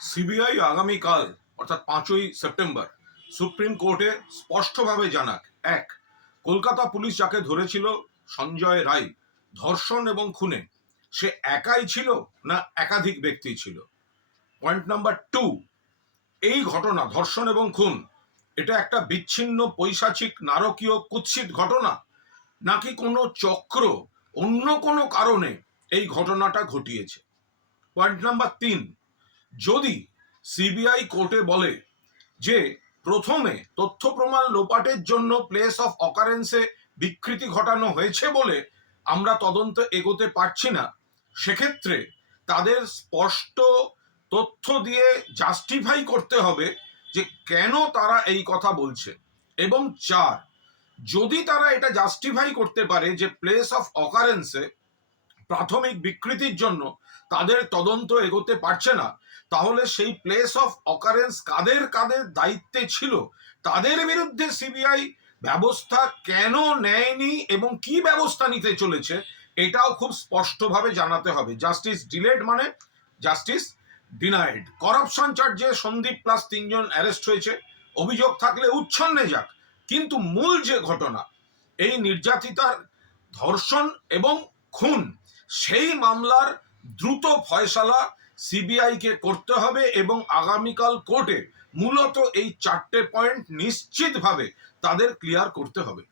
CBI আগামীকাল, অর্থাৎ পাঁচই সেপ্টেম্বর, সুপ্রিম কোর্টে স্পষ্টভাবে জানাক, এক, কলকাতা পুলিশ যাকে ধরেছিল সঞ্জয় রায়, ধর্ষণ এবং খুনে, সে একাই ছিল না একাধিক ব্যক্তি ছিল? পয়েন্ট নাম্বার টু, এই ঘটনা, ধর্ষণ এবং খুন, এটা একটা বিচ্ছিন্ন, পৈশাচিক, নারকীয়, কুৎসিত ঘটনা? নাকি কোনো চক্র অন্য কোনো কারণে এই ঘটনাটা ঘটিয়েছে? পয়েন্ট নাম্বার তিন যদি সিবিআই কোর্টে বলে যে প্রথমে তথ্য প্রমাণ লোপাটের জন্য প্লেস অফ অকারেন্সে বিকৃতি ঘটানো হয়েছে বলে আমরা তদন্ত এগোতে পারছি না, সেক্ষেত্রে তাদের স্পষ্ট তথ্য দিয়ে জাস্টিফাই করতে হবে যে কেন তারা এই কথা বলছে। এবং চার, যদি তারা এটা জাস্টিফাই করতে পারে যে প্লেস অফ অকারেন্সে প্রাথমিক বিকৃতির জন্য তাদের তদন্ত এগোতে পারছে না, তাহলে সেই প্লেস অফ অকারেন্স কাদের কাদের দায়িত্বে ছিল, তাদের বিরুদ্ধে সিবিআই ব্যবস্থা কেন নেয়নি এবং কি ব্যবস্থা নিতে চলেছে, এটাও খুব স্পষ্টভাবে জানাতে হবে। জাস্টিস ডিলেড মানে জাস্টিস ডিনাইড করাপশন চার্জে সন্দীপ প্লাস তিনজন অ্যারেস্ট হয়েছে, অভিযোগ থাকলে উচ্ছন্নে যাক, কিন্তু মূল যে ঘটনা, এই নির্যাতিতার ধর্ষণ এবং খুন সেই মামলার দ্রুত ফয়সালা সিবিআইকে করতে হবে এবং আগামীকাল কোর্টে মূলত এই চারটে পয়েন্ট নিশ্চিতভাবে তাদের ক্লিয়ার করতে হবে।